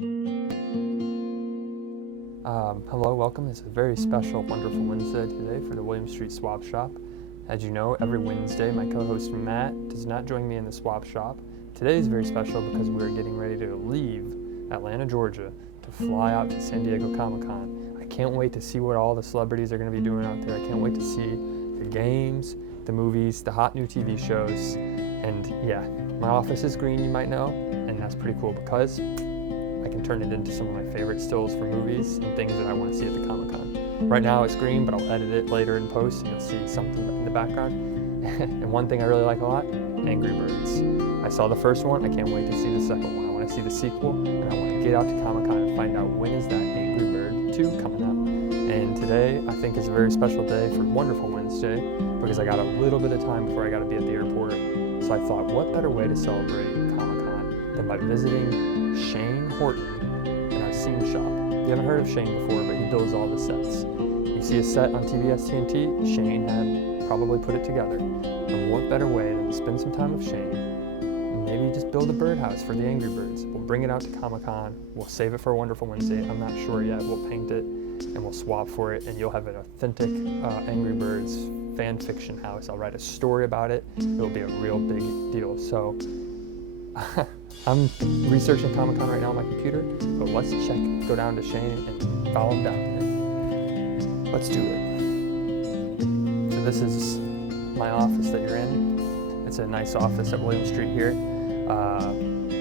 Hello, welcome. It's a very special, wonderful Wednesday today for the William Street Swap Shop. As you know, every Wednesday, my co-host Matt does not join me in the swap shop. Today is very special because we're getting ready to leave Atlanta, Georgia to fly out to San Diego Comic-Con. I can't wait to see what all the celebrities are going to be doing out there. I can't wait to see the games, the movies, the hot new TV shows. And yeah, my office is green, you might know, and that's pretty cool because I can turn it into some of my favorite stills for movies and things that I want to see at the Comic-Con. Right now it's green, but I'll edit it later in post and you'll see something in the background. And one thing I really like a lot, Angry Birds. I saw the first one, I can't wait to see the second one. I want to see the sequel, and I want to get out to Comic-Con and find out when is that Angry Bird 2 coming out. And today, I think is a very special day for Wonderful Wednesday because I got a little bit of time before I got to be at the airport. So I thought, what better way to celebrate Comic-Con than by visiting Shane Horton in our scene shop. You haven't heard of Shane before, but he builds all the sets. You see a set on TBS TNT, Shane had probably put it together. And what better way than to spend some time with Shane and maybe just build a birdhouse for the Angry Birds. We'll bring it out to Comic-Con, we'll save it for a Wonderful Wednesday, I'm not sure yet, we'll paint it and we'll swap for it, and you'll have an authentic Angry Birds fan fiction house. I'll write a story about it, it'll be a real big deal. So I'm researching Comic-Con right now on my computer, but let's go down to Shane and follow him down here. Let's do it. So this is my office that you're in. It's a nice office at William Street here.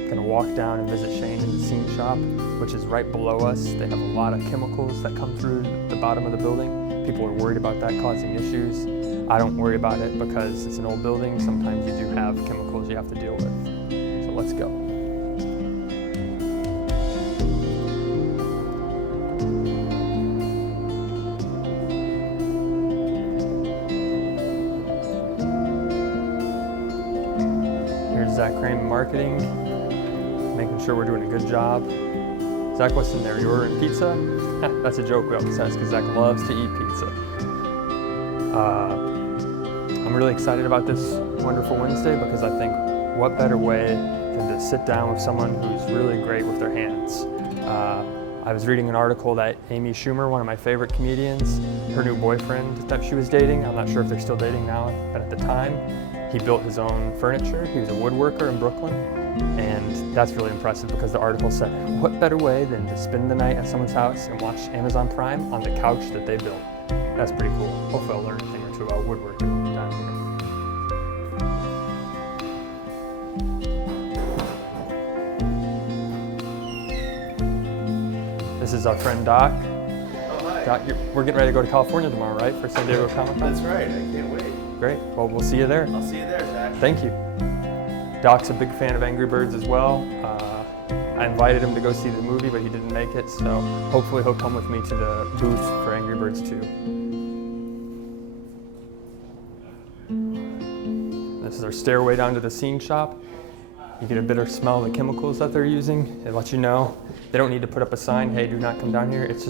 Gonna walk down and visit Shane in the scene shop, which is right below us. They have a lot of chemicals that come through the bottom of the building. People are worried about that causing issues. I don't worry about it because it's an old building. Sometimes you do have chemicals you have to deal with. So let's go. Here's Zach Crane Marketing, making sure we're doing a good job. Zach, what's in there? You ordering pizza? That's a joke we always ask because Zach loves to eat pizza. I'm really excited about this Wonderful Wednesday because I think what better way than to sit down with someone who's really great with their hands. I was reading an article that Amy Schumer, one of my favorite comedians, her new boyfriend that she was dating, I'm not sure if they're still dating now, but at the time, he built his own furniture. He was a woodworker in Brooklyn, and that's really impressive because the article said, what better way than to spend the night at someone's house and watch Amazon Prime on the couch that they built. That's pretty cool. Hopefully I'll learn a thing or two about woodworking down here. This is our friend Doc. Oh, hi. Doc, we're getting ready to go to California tomorrow, right? For San Diego Comic-Con? That's right, I can't wait. Great. Well, we'll see you there. I'll see you there, Zach. Thank you. Doc's a big fan of Angry Birds as well. I invited him to go see the movie, but he didn't make it, so hopefully he'll come with me to the booth for Angry Birds 2. This is our stairway down to the scene shop. You get a better smell of the chemicals that they're using. It lets you know. They don't need to put up a sign, hey, do not come down here. It's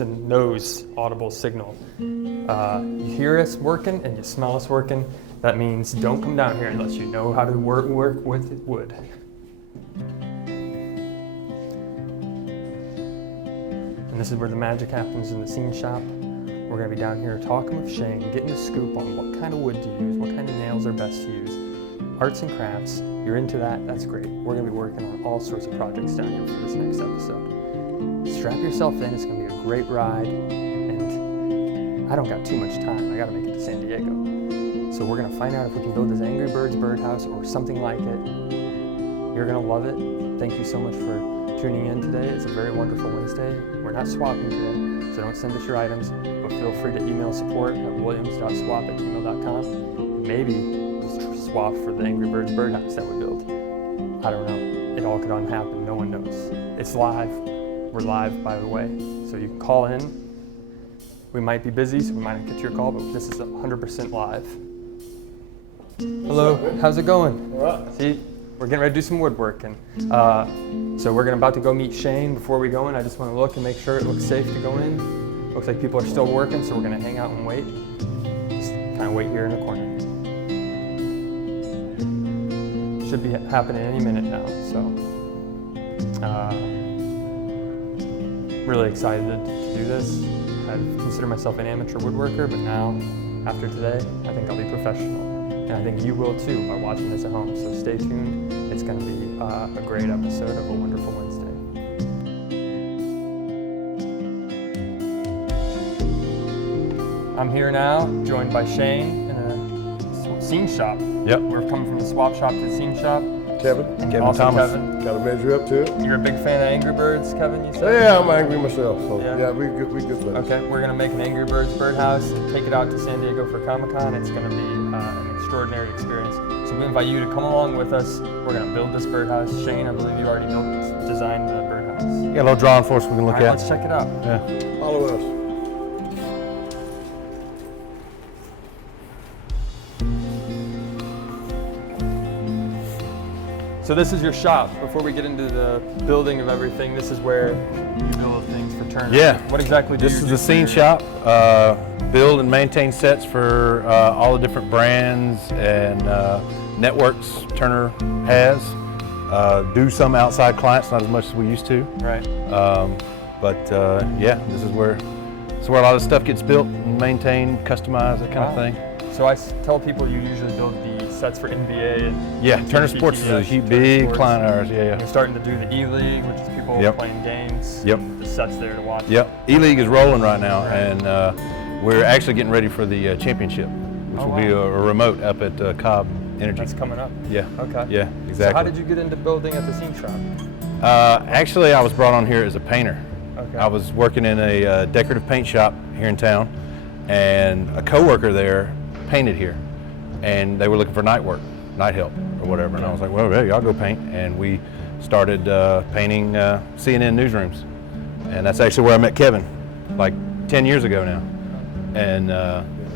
a nose audible signal. You hear us working and you smell us working. That means don't come down here unless you know how to work with wood. And this is where the magic happens in the scene shop. We're gonna be down here talking with Shane, getting the scoop on what kind of wood to use, what kind of nails are best to use. Arts and crafts, you're into that, that's great. We're gonna be working on all sorts of projects down here for this next episode. Strap yourself in, it's gonna be a great ride, and I don't got too much time, I gotta make it to San Diego. So we're gonna find out if we can build this Angry Birds birdhouse or something like it. You're gonna love it. Thank you so much for tuning in today. It's a very wonderful Wednesday. We're not swapping today, so don't send us your items, but feel free to email support at williams.swap@gmail.com. Maybe swap for the Angry Birds birdhouse that we built. I don't know. It all could happen. No one knows. It's live. We're live, by the way, so you can call in. We might be busy, so we might not get to your call, but this is 100% live. Hello, how's it going? See, we're getting ready to do some woodworking. So we're about to go meet Shane. Before we go in, I just want to look and make sure it looks safe to go in. Looks like people are still working, so we're going to hang out and wait. Just kind of wait here in the corner. Should be happening any minute now, so. really excited to do this. I consider myself an amateur woodworker, but now, after today, I think I'll be professional. And I think you will too by watching this at home. So stay tuned. It's going to be a great episode of A Wonderful Wednesday. I'm here now, joined by Shane in a scene shop. Yep. We're coming from the swap shop to the scene shop. Kevin Also Thomas. Kevin. Got to measure up to it. You're a big fan of Angry Birds, Kevin, you said? Yeah, I'm angry myself. So Yeah. yeah, we good friends. Okay, we're gonna make an Angry Birds birdhouse and take it out to San Diego for Comic-Con. It's gonna be an extraordinary experience. So we invite you to come along with us. We're gonna build this birdhouse. Shane, I believe you already designed the birdhouse. Got a little drawing for us we can look All right, at. let's check it out. Yeah. Follow us. So this is your shop. Before we get into the building of everything, this is where you build things for Turner. Yeah. What exactly do This you is do the for scene your- shop. Build and maintain sets for all the different brands and networks Turner has. Do some outside clients, not as much as we used to. Right. Yeah, this is where a lot of stuff gets built and maintained, customized, that kind of Wow. thing. So I tell people you usually build the sets for NBA and Yeah, Turner TPS, Sports is a huge, Turner big Sports. client of ours. Yeah. You're starting to do the E-League, which is people Yep. playing games. Yep. The sets there to watch. Yep, E-League is rolling right now, Right. and we're actually getting ready for the championship, which Oh, will be wow. a remote up at Cobb Energy. That's coming up. Yeah. Okay. Yeah, So exactly. how did you get into building at the scene shop? Actually, I was brought on here as a painter. Okay. I was working in a decorative paint shop here in town, and a coworker there painted here, and they were looking for night help or whatever. And I was like, well, yeah, I'll go paint. And we started painting CNN newsrooms, and that's actually where I met Kevin, like 10 years ago now. And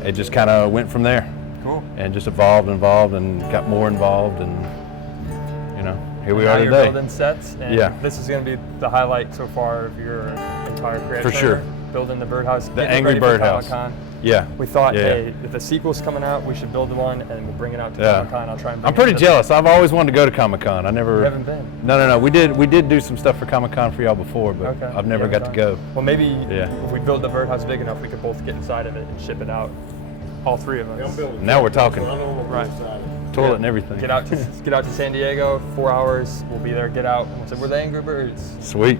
it just kind of went from there, Cool. and just evolved, and got more involved, and here we Now are you're today. building sets, and Yeah. this is going to be the highlight so far of your entire career. For sure. Building the birdhouse. The getting it Angry ready for Birdhouse. Comic-Con. Yeah. We thought, Yeah. hey, if the sequel's coming out, we should build one, and we'll bring it out to Yeah. Comic-Con. I'll try and bring I'm pretty it to jealous. I've always wanted to go to Comic-Con. I never. You haven't been? No. We did do some stuff for Comic-Con for y'all before, but Okay. I've never You got to haven't go. done- Well, maybe Yeah. if we build the birdhouse big enough, we could both get inside of it and ship it out. All three of us. Now we're talking. Right. Toilet and everything. Get out to San Diego. 4 hours. We'll be there. Get out. And we'll say we're the Angry Birds. Sweet.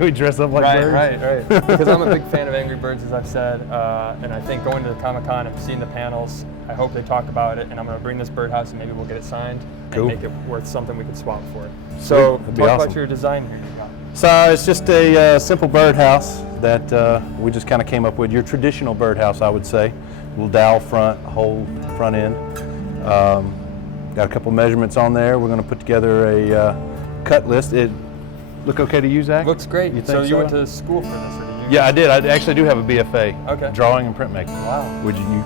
we dress up like birds. Right. Because I'm a big fan of Angry Birds, as I've said, and I think going to the Comic-Con and seeing the panels, I hope they talk about it, and I'm going to bring this birdhouse and maybe we'll get it signed Cool. and make it worth something we could swap for. So That'd be talk awesome. about your design here. You got. So it's just a simple birdhouse that we just kind of came up with. Your traditional birdhouse, I would say. Little dowel front, whole front end. Got a couple measurements on there. We're going to put together a cut list. It look okay to you, Zach? Looks great. You think So you went to school for this, or did you? Yeah, I did. I actually do have a BFA. Okay. Drawing and printmaking. Wow. Would you?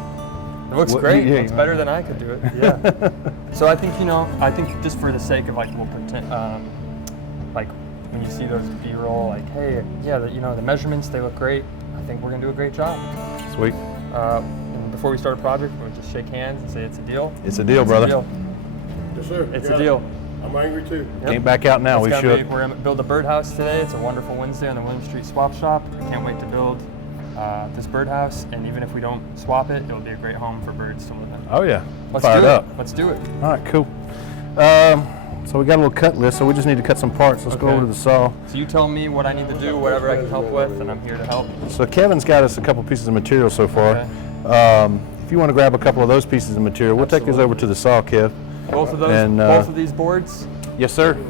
It looks What- great. yeah, It's better than I could do it. Yeah. So I think just for the sake of like we'll pretend, like when you see those B-roll, like hey, yeah, the measurements they look great. I think we're gonna do a great job. Sweet. And before we start a project, we'll just shake hands and say it's a deal. It's a deal, It's brother. a deal. Yes, sir. It's Got a deal. it. I'm angry too. Yep. Ain't back out now. It's We gonna should. we're gonna build a birdhouse today. It's a wonderful Wednesday on the William Street Swap Shop. I can't wait to build this birdhouse, and even if we don't swap it, it'll be a great home for birds to live in. Oh yeah. Let's Fired do it. up. Let's do it. All right, cool. So we got a little cut list, so we just need to cut some parts. Let's go Okay. over to the saw. So you tell me what I need to do, whatever I can help with, and I'm here to help. So Kevin's got us a couple pieces of material so far. Okay. If you want to grab a couple of those pieces of material, we'll take those over to the saw, Kev. Both of those, And, both of these boards. Yes, sir. Do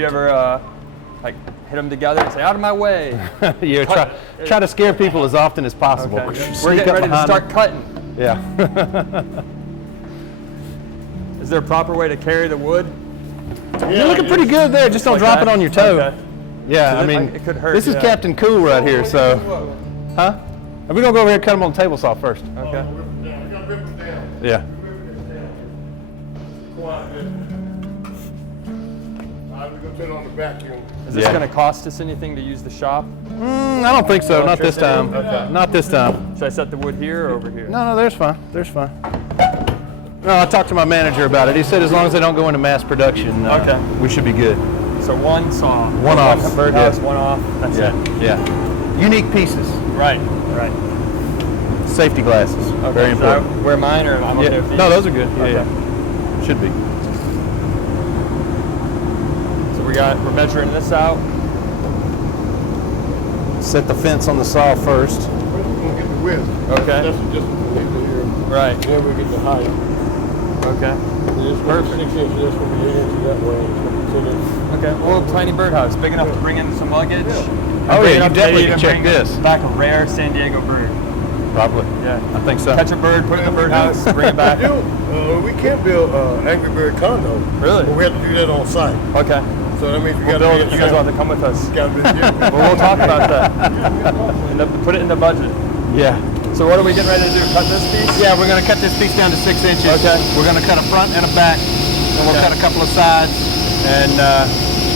you ever like hit them together and say, "Out of my way"? Yeah, try to scare people as often as possible. Okay. We're Sneak getting up ready to behind start them. cutting. Yeah. Is there a proper way to carry the wood? You're looking pretty good there. Just don't Like drop that? it on your toe. Okay. Yeah, So I that- mean, it could hurt, this is yeah. Captain Cool right here. So, huh? Are we gonna go over here and cut them on the table saw first? Okay. We gotta rip it down. Yeah. Quiet, all right, we're gonna put it on the vacuum. Is this Yeah. going to cost us anything to use the shop? I don't think so. Not this time. Okay. Not this time. Should I set the wood here or over here? No, there's fine. There's fine. No, I talked to my manager about it. He said as long as they don't go into mass production, Okay. we should be good. So one saw. One off, birdhouse, yeah. one off. That's Yeah, it. yeah. Unique pieces. Right, right. Safety glasses. Okay, Very so I important. wear mine, or I'm okay Yeah. with these? No, those are good. Yeah, Okay. yeah. Should be. So we're measuring this out. Set the fence on the saw first. First we're gonna get the width. Okay. That's the distance we need to here. Right. Then we get the height. Okay. This gonna be 6 inches, this gonna be 8 inches that way. It's gonna be 10 inches. Okay. A little tiny birdhouse, big enough to bring in some luggage. Oh, Big yeah, enough you to definitely even can check bring this. Back a rare San Diego bird. Probably. Yeah. I think so. Catch a bird, put it in the birdhouse, bring it back. We can't build Angry Bird condo. Really? But we have to do that on site. Okay. So that means we We'll gotta build it. You guys want to come with us? Gotta be, yeah. Well, we'll talk about that. Put it in the budget. Yeah. So what are we getting ready to do? Cut this piece? Yeah, we're going to cut this piece down to 6 inches. Okay. We're going to cut a front and a back, and we'll Okay. cut a couple of sides, and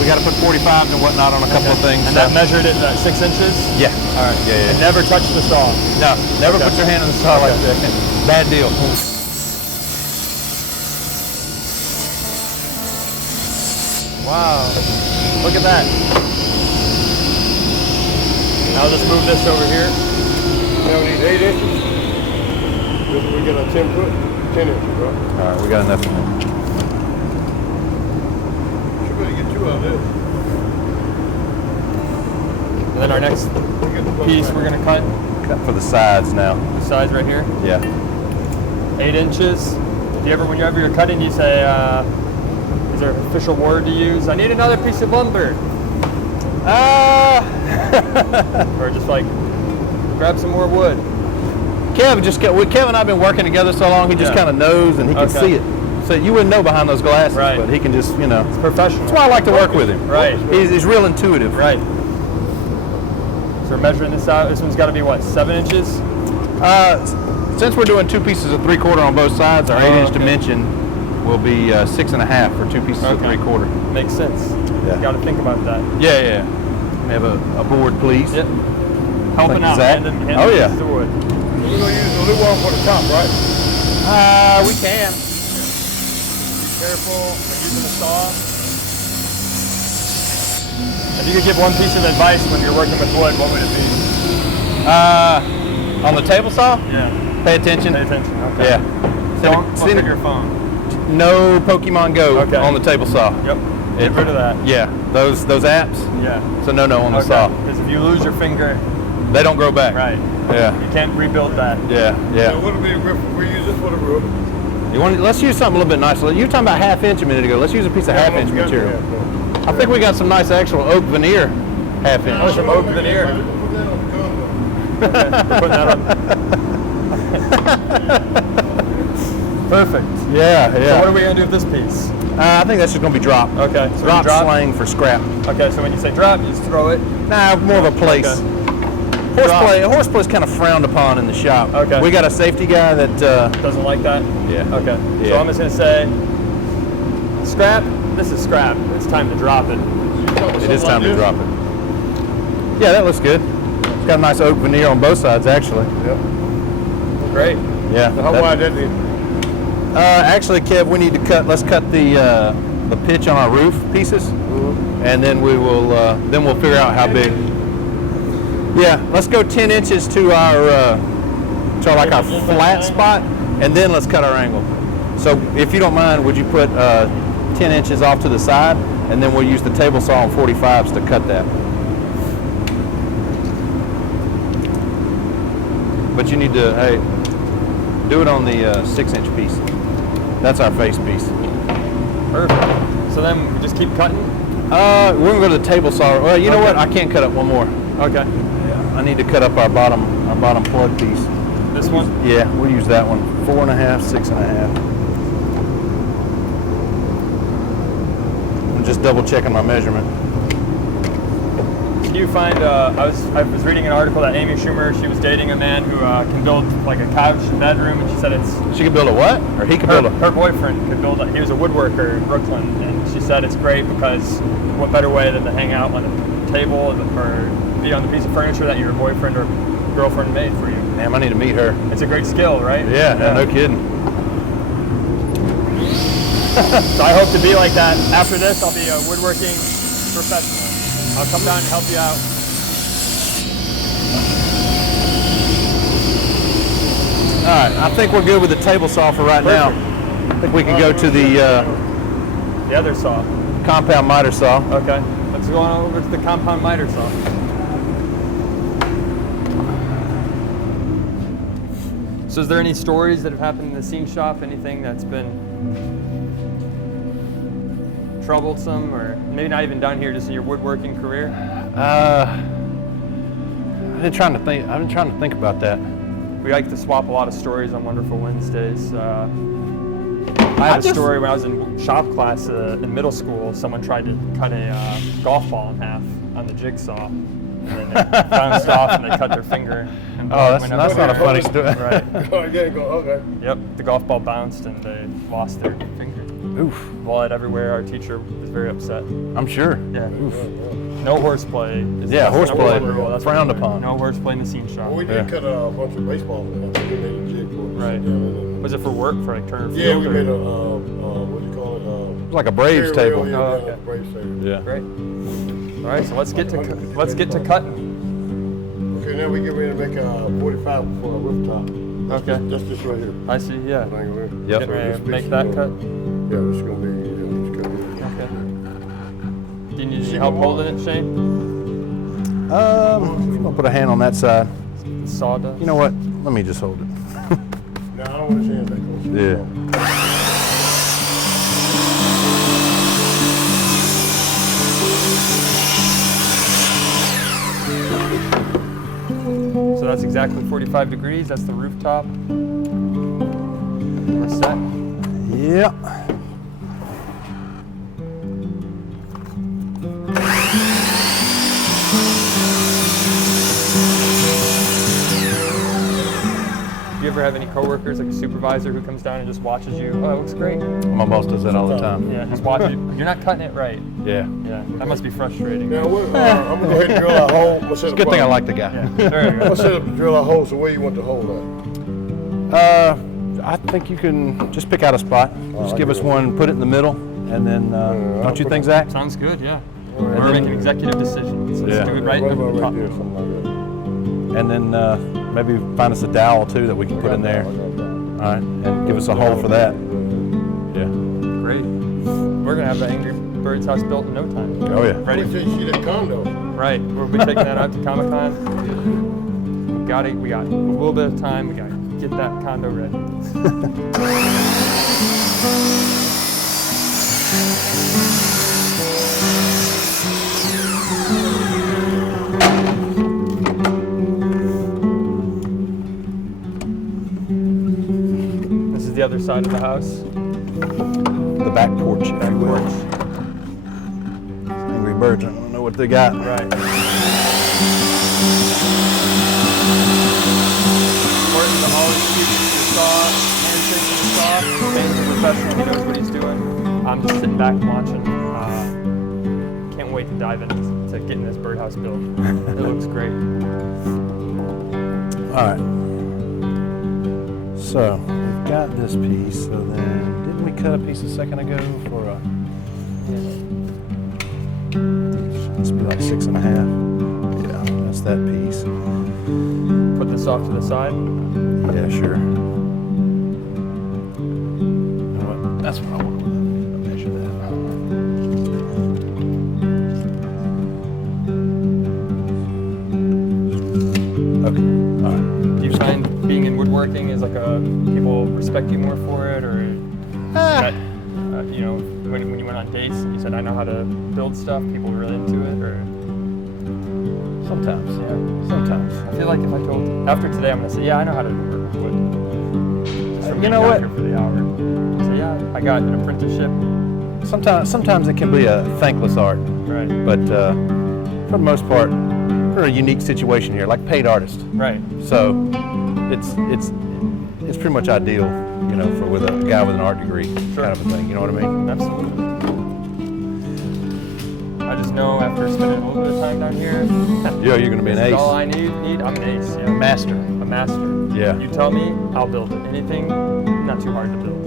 we got to put 45s and whatnot on a couple of things. And so- that measured it at 6 inches? Yeah. All right. Yeah, yeah. And never touch the saw. No, never Okay. put your hand on the saw like that. Bad deal. Wow. Look at that. Now let's move this over here. Now we need 8 inches. This we get a 10 foot, 10 inches, right? All right, we got enough. Should be able to get 2 out of this. And then our next We get the piece we're going to cut Cut for the sides now. the sides right here. Yeah. 8 inches. Do you ever, whenever you're cutting, do you say, is there an official word to use? I need another piece of lumber. Or just like, grab some more wood. Kevin and I've been working together so long, he just Yeah. kind of knows and he can Okay. see it. So you wouldn't know behind those glasses, Right. but he can just, you know. Professional. That's why I like to work with him. Right. He's real intuitive. Right. So we're measuring this out. This one's got to be what, 7 inches? Since we're doing 2 pieces of 3/4 on both sides, our Oh, 8-inch okay. dimension will be 6.5 for 2 pieces of Okay. 3/4. Makes sense. Yeah. You got to think about that. Yeah, yeah. We have a board, please. Yep. Helping Thank you, out. Zach. Hand Oh, yeah. the wood. We're gonna use the little one for the top, right? We can. Careful using the saw. If you could give one piece of advice when you're working with wood, what would it be? On the table saw, Yeah. pay attention. Pay attention. Okay. Yeah. Don't look See at the- your phone. No Pokemon Go Okay. on the table saw. Yep. Get rid of that. Yeah, those apps. Yeah. So no on the Okay. saw. Because if you lose your finger, They don't grow back. right, Yeah. you can't rebuild that. Yeah. Yeah. So what'll be, we use this for the roof. You want? Let's use something a little bit nicer. You were talking about 1/2 inch a minute ago. Let's use a piece of 1/2 inch material. I think we got some nice actual oak veneer 1/2 inch. Oh, some oak veneer. Put that on the condo. Okay. We're putting that on. Perfect. Yeah, So yeah. what are we gonna do with this piece? I think that's just gonna be drop. Okay. So Drop, drop. slang for scrap. Okay. So when you say drop, you just throw it. Nah, more of a place. Okay. Horseplay is kind of frowned upon in the shop. Okay. We got a safety guy that. Doesn't like that. Yeah. Okay. So Yeah. I'm just gonna say, scrap. This is scrap. It's time to drop it. It is time to drop it. Yeah, that looks good. It's got a nice oak veneer on both sides, actually. Yep. Great. Yeah. So how that- wide that is? Actually, Kev, we need to cut. Let's cut the pitch on our roof pieces, and then we will. Then we'll figure out how big. Yeah, let's go 10 inches to our like our flat spot, and then let's cut our angle. So, if you don't mind, would you put 10 inches off to the side, and then we'll use the table saw and 45s to cut that. But you need to, hey, do it on the 6-inch piece. That's our face piece. Perfect. So then we just keep cutting. We're gonna go to the table saw. Well, you know Okay. what? I can't cut up one more. Okay. I need to cut up our bottom plug piece. This one. Yeah, we'll use that one. 4.5, 6.5. I'm just double checking my measurement. Do you find? I was reading an article that Amy Schumer, she was dating a man who can build like a couch and bedroom, and she said it's She could build a what? Or he could her, build a. her boyfriend could build. He was a woodworker in Brooklyn, and she said it's great because what better way than to hang out on a table or be on the piece of furniture that your boyfriend or girlfriend made for you. Damn, I need to meet her. It's a great skill, right? Yeah, no kidding. So I hope to be like that. After this, I'll be woodworking professional. I'll come down and help you out. All right, I think we're good with the table saw for right now. I think we can go to the other saw. compound miter saw. Okay, let's go on over to the compound miter saw. So is there any stories that have happened in the scene shop? Anything that's been troublesome, or maybe not even down here, just in your woodworking career? I've been trying to think about that. We like to swap a lot of stories on Wonderful Wednesdays. I had a story when I was in shop class in middle school. Someone tried to cut a golf ball in half on the jigsaw, and then they bounced off and they cut their finger. And that's not a funny story. Right. Okay. Yep. The golf ball bounced and they lost their finger. Oof. Blood everywhere. Our teacher was very upset. I'm sure. Yeah. Oof. No horseplay. Yeah, horseplay That's frowned upon. No horseplay in the scene shop. Well, we did cut a bunch of baseball. Right. Was it for work, for like Turner Field? Yeah, we or? made a what do you call it? It's like a Braves table. Yeah, Oh, okay. Braves table. Yeah. Great. All right, so let's get to cutting. Okay, now we get ready to make a 45 for a rooftop. Okay. That's this right here. I see. Yeah. Yep. Get ready to make that cut. Yeah, this is gonna be. Okay. Do you need any help holding it, Shane? I'll put a hand on that side. Sawdust. You know what? Let me just hold it. No, I don't want his hands that close. Yeah. So that's exactly 45 degrees. That's the rooftop. We're set. Yeah. Do you ever have any coworkers, like a supervisor, who comes down and just watches you? Oh, it looks great. My boss does that all the time. Yeah, just watch you. You're not cutting it right. Yeah. Yeah, that must be frustrating. Now, I'm gonna go ahead and drill a hole. It's a good thing I like the guy. There you go. I'll set up and drill a hole. So where you want the hole at? I think you can just pick out a spot. Just give us one, put it in the middle, and then, don't you think, Zach? Sounds good, yeah. We're making executive decisions. Let's Yeah. do it right Right up about the top. right there, something like that. And then maybe find us a dowel too that we can put in there. All right, and give us a hole for that. Yeah. Great. We're gonna have the Angry Birds house built in no time. Oh yeah. Ready? Wait till you see that condo. Right. We'll be taking that out to Comic-Con. We got a little bit of time. We gotta get that condo ready. This is the other side of the house. The back porch, if you will. Angry Birds, I don't know what they got. Right. Important to always keep your saw, handshake with the saw. Shane's a professional, he knows what he's doing. I'm just sitting back and watching. Can't wait to dive into getting this birdhouse built. It looks great. All right. So we've got this piece. So then, didn't we cut a piece a second ago for a? This be like 6.5. Yeah, that's that piece. Put this off to the side. Yeah, sure. You know what? That's what I want to measure that. Okay. All right. Do you find being in woodworking is like people respect you more for it, or that, you know, when you went on dates and you said I know how to build stuff, people were really into it, or? Sometimes, yeah. Sometimes. I feel like if I told after today, I'm gonna say, yeah, I know how to work with wood. Just from You being know down what? here for the hour. So yeah, I got an apprenticeship. Sometimes it can be a thankless art, Right. but for the most part, we're a unique situation here, like paid artist. Right. So it's pretty much ideal, you know, for with a guy with an art degree Sure. kind of a thing. You know what I mean? Absolutely. I just know after spending a little bit of time down here, Yeah, you're gonna be an this is ace. all I need. I'm an ace. Yeah. Master. A master. Yeah. You tell me, I'll build it. Anything not too hard to build.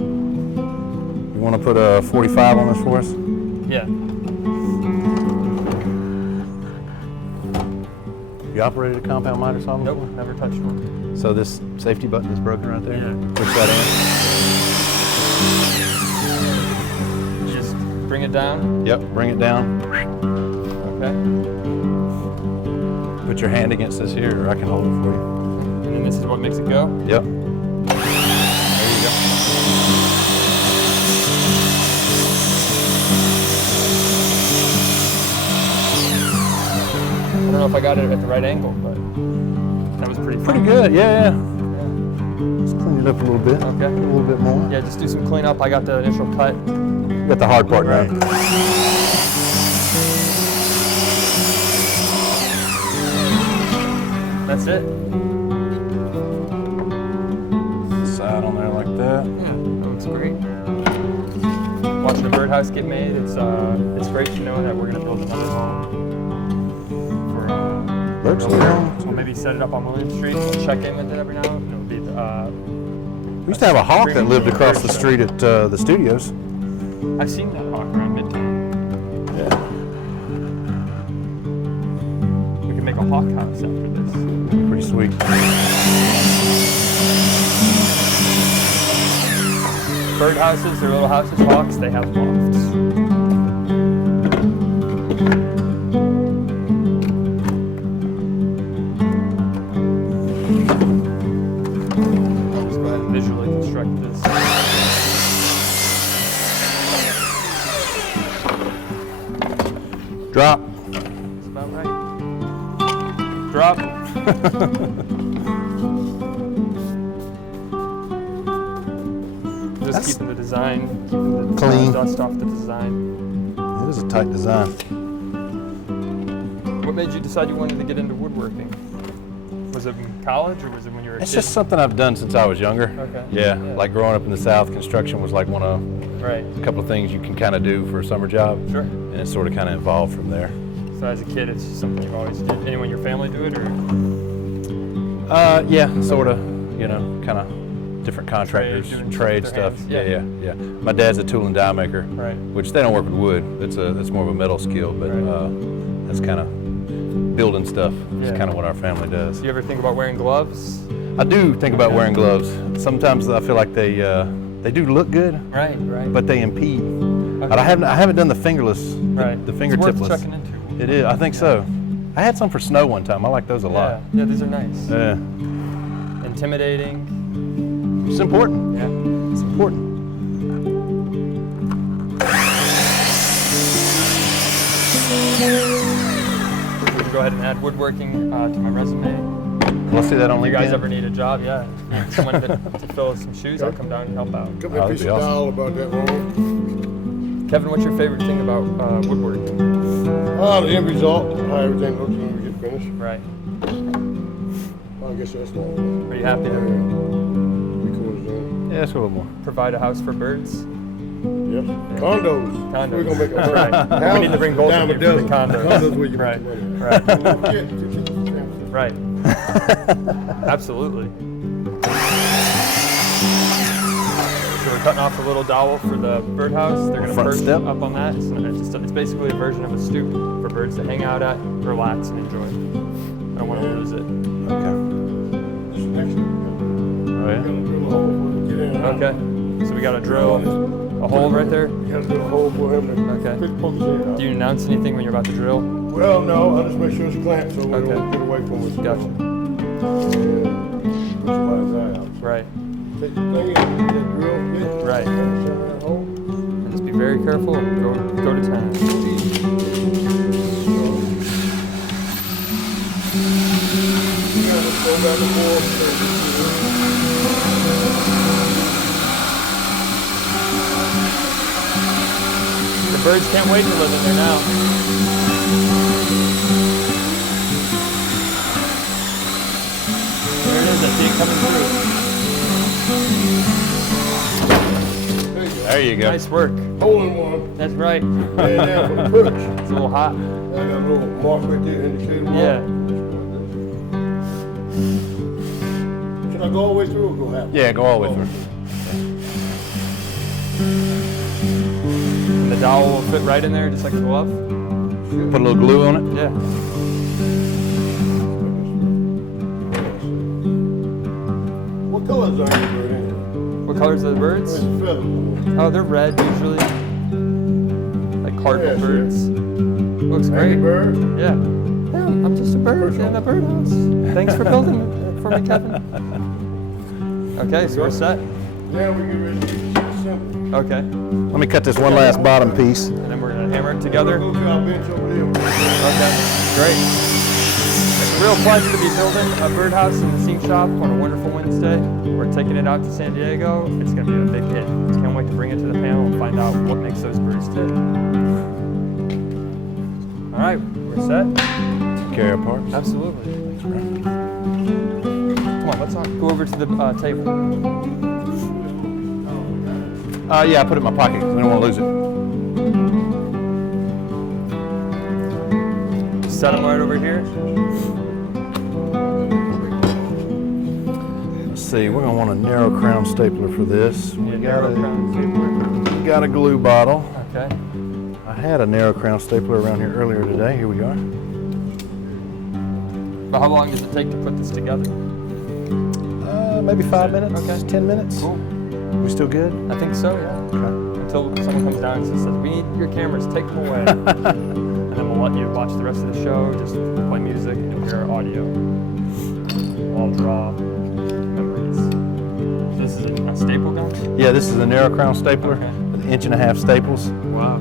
You want to put a 45 on this for us? Yeah. You operated a compound miter saw Nope, before? never touched one. So this safety button is broken right there? Yeah. Push that Just bring it down. in. Yep, bring it down. Okay. Put your hand against this here, or I can hold it for you. And then this is what makes it go. Yep. There you go. I don't know if I got it at the right angle, but that was pretty fun. Pretty good, yeah. Let's clean it up a little bit. Okay. A little bit more. Yeah, just do some cleanup. I got the initial cut. Got the hard part Right. done. That's it. Side on there like that. Yeah, that looks great. Watching a birdhouse get made, it's great to know that we're gonna build another home for Looks Bill. good. So maybe set it up on William Street. We'll check in with it every now and then. It'll be We used to have a hawk that lived across the street at the studios. I've seen that hawk around Midtown. Yeah. We can make a hawk house after this. Pretty sweet. Birdhouses, they're little houses. Hawks, they have lofts. Let's go ahead and visually construct this. Drop. That's about right. Drop. Just That's keeping the design, keeping the clean. dust off the design. It is a tight design. What made you decide you wanted to get into woodworking? Was it in college or was it when you were a It's kid? just something I've done since I was younger. Okay. Yeah, Yeah. like growing up in the South, construction was like one of Right. a couple of things you can kind of do for a summer job. Sure. And it sort of kind of evolved from there. So as a kid, it's just something you've always did. Anyone in your family do it or? Yeah, sort of, you know, kind of different contractors, doing trade stuff stuff. with their Yeah, hands. yeah. My dad's a tool and die maker, Right. which they don't work with wood. That's more of a metal skill, but Right. that's kind of building stuff. It's Yeah. kind of what our family does. Do you ever think about wearing gloves? I do think about wearing gloves. Sometimes I feel like they do look good, Right, right. but they impede. Okay. But I haven't done the fingerless, right. the It's fingertipless. worth checking into. It is. I think so. I had some for snow one time. I like those a lot. Yeah, yeah, these are nice. Yeah. Intimidating. It's important. Yeah. It's important. We can go ahead and add woodworking to my resume. Let's see that on If LinkedIn. you guys ever need a job, yeah, someone to fill some shoes, I'll come down and help out. Got Oh, me a that'd piece be of awesome. dial about that wrong. Kevin, what's your favorite thing about woodworking? The end result, how everything looks when we get finished. Right. I guess that's not. Are you happy to Be cool as that. Yeah, it's a little more. provide a house for birds? Yes. Condos. Condos. We're gonna make a That's right. We need to bring both of you for the condos. Condos where you Right. put the money. Right. Yeah. Right. Absolutely. So we're cutting off a little dowel for the birdhouse. They're going to Front perch step. up on that. It's basically a version of a stoop for birds to hang out at, relax, and enjoy. I don't want to lose it. Okay. This next one, Oh we yeah. gotta drill a hole for him to get in and out. Okay. So we got to drill a hole right there. We gotta drill a hole for him to Okay. fit poke his head out. Do you announce anything when you're about to drill? Well, no, I just make sure it's clamped so we Okay. don't get away from it. Gotcha. Push somebody's eye out. Right. Take the thing and get that drill bit. Right. Center that hole. And just be very careful and go to town. You gotta go back and forth. The birds can't wait to live in there now. There it is, I see it coming through. There you go. There you go. Nice work. Hole in one. That's right. And down for the perch. It's a little hot. I got a little mark right there, indicator mark. Yeah. Should I go all the way through or go half? Yeah, go all the way through. And the dowel will fit right in there, just like the glove. Put a little glue on it. Yeah. colors are your bird anyway? What colors are the Where's birds? the feather? Oh, they're red usually. Like cardinal Yeah, sure. birds. Looks Angry great. bird? Yeah. Yeah, I'm just a bird in a birdhouse. Thanks for building it for me, Kevin. Okay, so we're set. Now we get ready to assemble. Okay. Let me cut this one last bottom piece. And then we're gonna hammer it together. Go to our bench over there. Okay, great. It's a real pleasure to be building a birdhouse in the Scene Shop on a wonderful Wednesday. We're taking it out to San Diego. It's going to be a big hit. Can't wait to bring it to the panel and find out what makes those birds tick. All right, we're set? Carry our parts. Absolutely. Come on, let's go over to the table. Yeah, I put it in my pocket because I don't want to lose it. Set them right over here. Let's see, we're gonna want a narrow crown stapler for this. Yeah, narrow crown stapler. We got a glue bottle. Okay. I had a narrow crown stapler around here earlier today. Here we are. But how long does it take to put this together? Maybe 5 minutes, Okay. 10 minutes. Cool. We still good? I think so, yeah. Okay. Until someone comes down and says, we need your cameras, take them away. And then we'll let you watch the rest of the show, just play music and hear audio. I'll draw memories. This is a staple gun? Yeah, this is a narrow crown stapler, Okay. with 1.5-inch staples. Wow.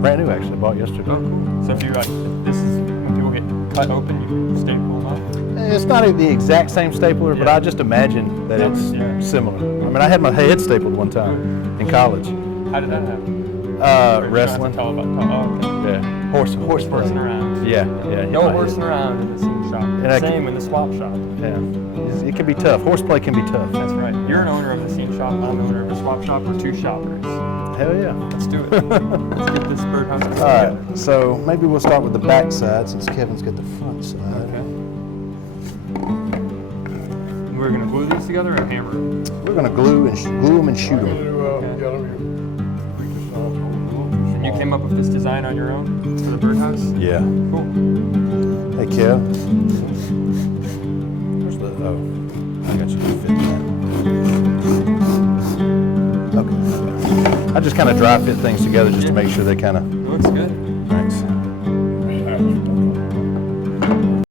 Brand new, actually. Bought yesterday. Oh, cool. So if you this is when people get cut open, you staple them up? It's not the exact same stapler, but Yeah. I just imagine that it's Yeah. similar. I mean, I had my head stapled one time in college. How did that happen? Or you don't have to Wrestling. tell about, okay. Yeah. Horse Horsing play. around. Yeah, yeah. No hit my horsing head. around in the Scene Shop. I Same in the swap shop. Yeah. It can be tough. Horseplay can be tough. That's right. You're an owner of the Scene Shop, I'm an owner of a swap shop. We're two shoppers. Hell yeah. Let's do it. Let's get this birdhouse put All together. right, so maybe we'll start with the back side since Kevin's got the front side. Okay. We're gonna glue these together or hammer them? We're gonna glue them and shoot I'm them. gonna do, yeah, let me break this off. And you came up with this design on your own for the birdhouse? Yeah. Cool. Hey, Kev. Where's the, oh, I got you to fit that. Okay. I just kind of dry fit things together just to make sure they kind of Looks good.